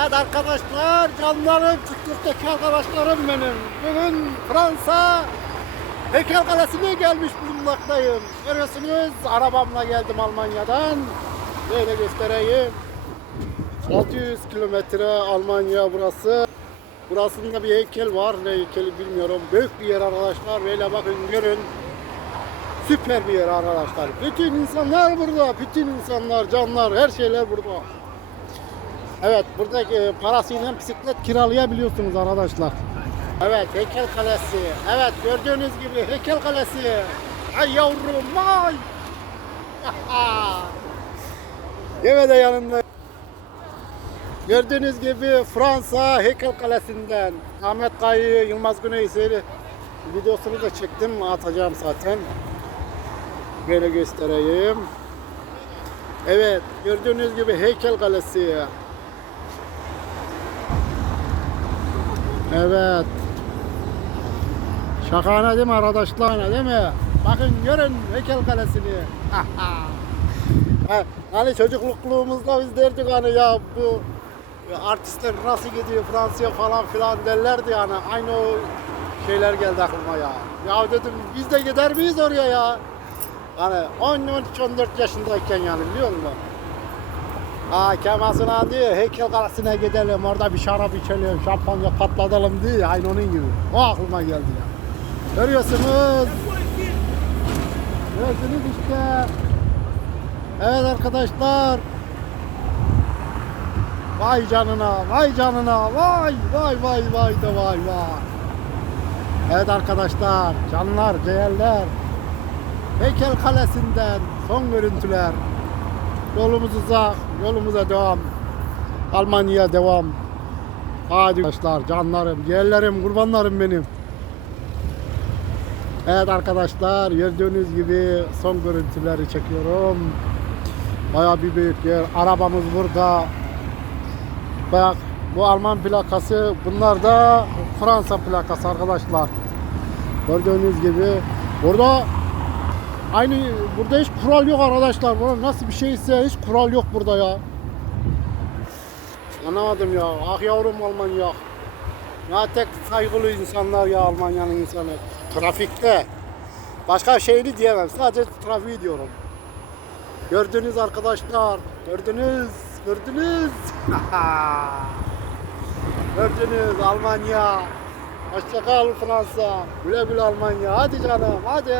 Evet arkadaşlar, canlarım, TikTok'taki arkadaşlarım benim. Bugün Fransa Heykel Kalesi'ne gelmiş bulunmaktayım. Görüyorsunuz, arabamla geldim Almanya'dan. Böyle göstereyim. 600 kilometre Almanya burası. Burasında bir heykel var. Ne heykeli bilmiyorum. Büyük bir yer arkadaşlar. Böyle bakın görün. Süper bir yer arkadaşlar. Bütün insanlar burada. Bütün insanlar, canlar, her şeyler burada. Evet, buradaki e, parasıyla bisiklet kiralayabiliyorsunuz arkadaşlar. Evet, heykel kalesi. Evet, gördüğünüz gibi heykel kalesi. Ay yavrum, vay! evet de yanında. Gördüğünüz gibi Fransa heykel kalesinden Ahmet Kayı, Yılmaz Güney videosunu da çektim. Atacağım zaten. Böyle göstereyim. Evet, gördüğünüz gibi heykel kalesi. Evet. Şakane değil mi arkadaşlar? Değil mi? Bakın görün heykel kalesini. Ha, hani çocuklukluğumuzda biz derdik hani ya bu artistler nasıl gidiyor Fransa'ya falan filan derlerdi yani. Aynı o şeyler geldi aklıma ya. Ya dedim biz de gider miyiz oraya ya? Hani 10 13 14 yaşındayken yani biliyor musun? Ha Kemal Sunal diyor heykel kalesine gidelim orada bir şarap içelim şampanya patlatalım diye aynı onun gibi. O aklıma geldi ya. Görüyorsunuz. Gördünüz işte. Evet arkadaşlar. Vay canına, vay canına, vay vay vay vay da vay vay. Evet arkadaşlar, canlar, değerler. Heykel Kalesi'nden son görüntüler. Yolumuz uzak, yolumuza devam. Almanya'ya devam. Hadi arkadaşlar, canlarım, yerlerim, kurbanlarım benim. Evet arkadaşlar, gördüğünüz gibi son görüntüleri çekiyorum. Bayağı bir büyük yer. Arabamız burada. Bak bu Alman plakası, bunlar da Fransa plakası arkadaşlar. Gördüğünüz gibi burada Aynı burada hiç kural yok arkadaşlar. Bu nasıl bir şeyse hiç kural yok burada ya. Anlamadım ya. Ah yavrum Almanya. Ya tek saygılı insanlar ya Almanya'nın insanı. Trafikte. Başka şeyini diyemem. Sadece trafiği diyorum. Gördünüz arkadaşlar. Gördünüz. Gördünüz. Gördünüz Almanya. Hoşça kal Fransa. Güle güle Almanya. Hadi canım. Hadi.